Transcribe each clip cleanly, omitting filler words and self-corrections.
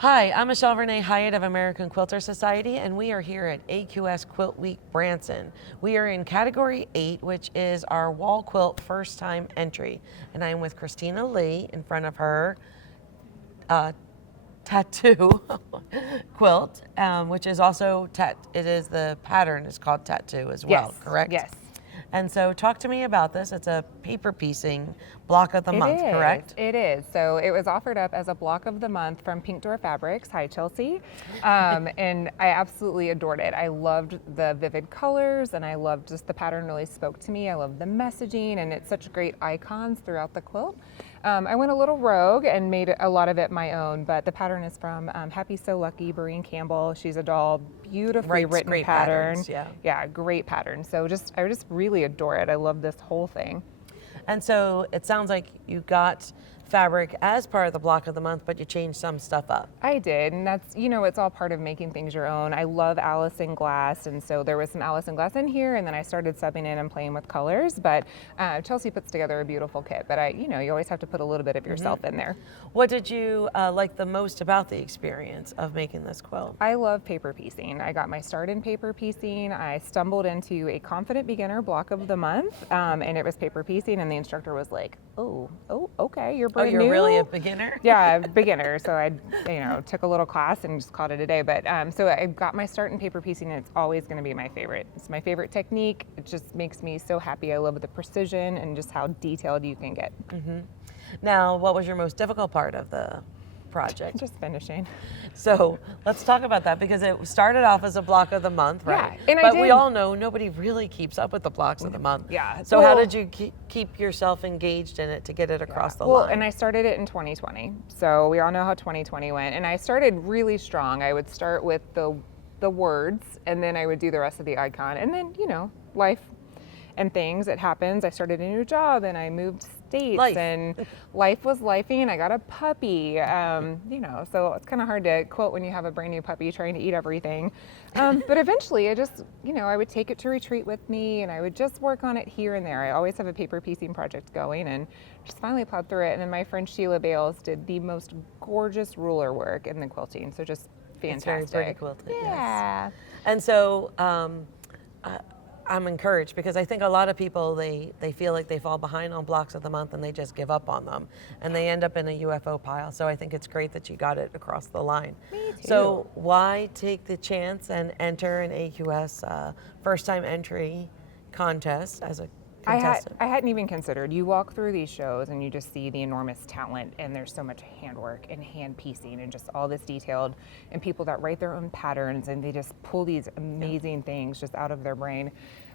Hi, I'm Michelle Renee Hiatt of American Quilter Society, and we are here at AQS Quilt Week Branson. We are in Category 8, which is our wall quilt first time entry. And I am with Christina Lee in front of her tattoo quilt, which is also, it is the pattern is called tattoo as well, Yes, correct? yes. And so talk to me about this. It's a paper piecing block of the month, correct? It is. So it was offered up as a block of the month from Pink Door Fabrics. Hi, Chelsea. And I absolutely adored it. I loved the vivid colors and I loved just the pattern really spoke to me. I love the messaging and it's such great icons throughout the quilt. I went a little rogue and made a lot of it my own, but the pattern is from Happy So Lucky, Breen Campbell. She's a doll, beautifully written great pattern. patterns, Yeah, great pattern. So I just really adore it. I love this whole thing. And so it sounds like you got fabric as part of the block of the month, but you changed some stuff up. I did, and that's, you know, it's all part of making things your own. I love Allison glass, and so there was some Allison glass in here, and then I started subbing in and playing with colors, but Chelsea puts together a beautiful kit, but you know, you always have to put a little bit of yourself in there. What did you like the most about the experience of making this quilt? I love paper piecing. I got my start in paper piecing. I stumbled into a confident beginner block of the month, and it was paper piecing, and the instructor was like, oh, okay, you're brand you're new? really a beginner? Yeah, beginner. So I, you know, took a little class and just called it a day. But so I got my start in paper piecing, and it's always going to be my favorite. It's my favorite technique. It just makes me so happy. I love the precision and just how detailed you can get. Now, what was your most difficult part of the project? Just finishing. So let's talk about that, because it started off as a block of the month, right? Yeah, and but we all know nobody really keeps up with the blocks of the month. Yeah. So how did you keep yourself engaged in it to get it across the line? Well, and I started it in 2020. So we all know how 2020 went. And I started really strong. I would start with the words, and then I would do the rest of the icon. And then, you know, life and things, it happens. I started a new job and I moved states and life was lifing. I got a puppy, you know, so it's kind of hard to quilt when you have a brand new puppy trying to eat everything. But eventually I just, you know, I would take it to retreat with me and I would just work on it here and there. I always have a paper piecing project going and just finally plowed through it. And then my friend Sheila Bayles did the most gorgeous ruler work in the quilting. So just fantastic. It's very pretty quilted, yeah. yes. And so, I'm encouraged, because I think a lot of people, they feel like they fall behind on blocks of the month and they just give up on them and they end up in a UFO pile. So I think it's great that you got it across the line. Me too. So why take the chance and enter an AQS first time entry contest as a contestant? I hadn't even considered. You walk through these shows and you just see the enormous talent, and there's so much handwork and hand piecing and just all this detailed, and people that write their own patterns and they just pull these amazing things just out of their brain.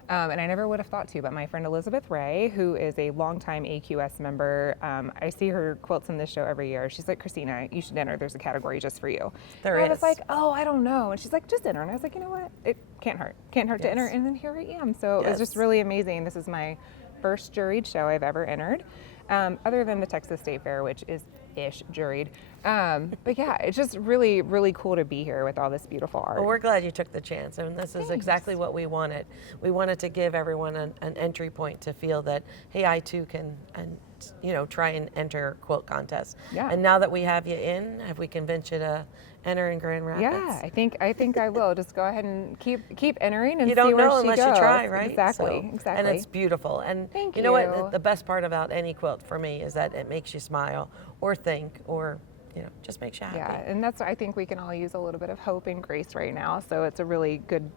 And I never would have thought to, but my friend Elizabeth Ray, who is a longtime AQS member, I see her quilts in this show every year. She's like, Christina, you should enter. There's a category just for you. There and is. I was like, oh, I don't know. And she's like, just enter. And I was like, you know what? It can't hurt. Can't hurt to enter. And then here I am. So it was just really amazing. This is my first juried show I've ever entered, other than the Texas State Fair, which is juried. But yeah, it's just really, really cool to be here with all this beautiful art. Well, we're glad you took the chance, and this is exactly what we wanted. We wanted to give everyone an entry point to feel that, hey, I too can, and you know, try and enter quilt contests. Yeah. And now that we have you in, have we convinced you to enter in Grand Rapids? Yeah, I think I will. Just go ahead and keep entering and you see don't where know she unless goes. you try, right? Exactly, So, exactly. And it's beautiful. And Thank you know you. what? The best part about any quilt for me is that it makes you smile or think or, you know, just makes you happy. Yeah, and that's, I think we can all use a little bit of hope and grace right now. So it's a really good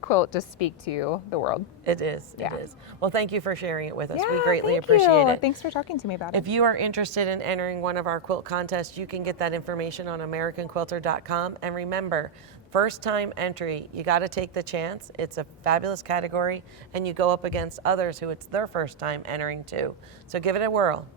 quilt to speak to the world. It is. Yeah. It is. Well, thank you for sharing it with us. Yeah, We greatly thank appreciate you. it. Thanks for talking to me about it. If you are interested in entering one of our quilt contests, you can get that information on AmericanQuilter.com. And remember, first time entry, you got to take the chance. It's a fabulous category, and you go up against others who it's their first time entering too. So give it a whirl.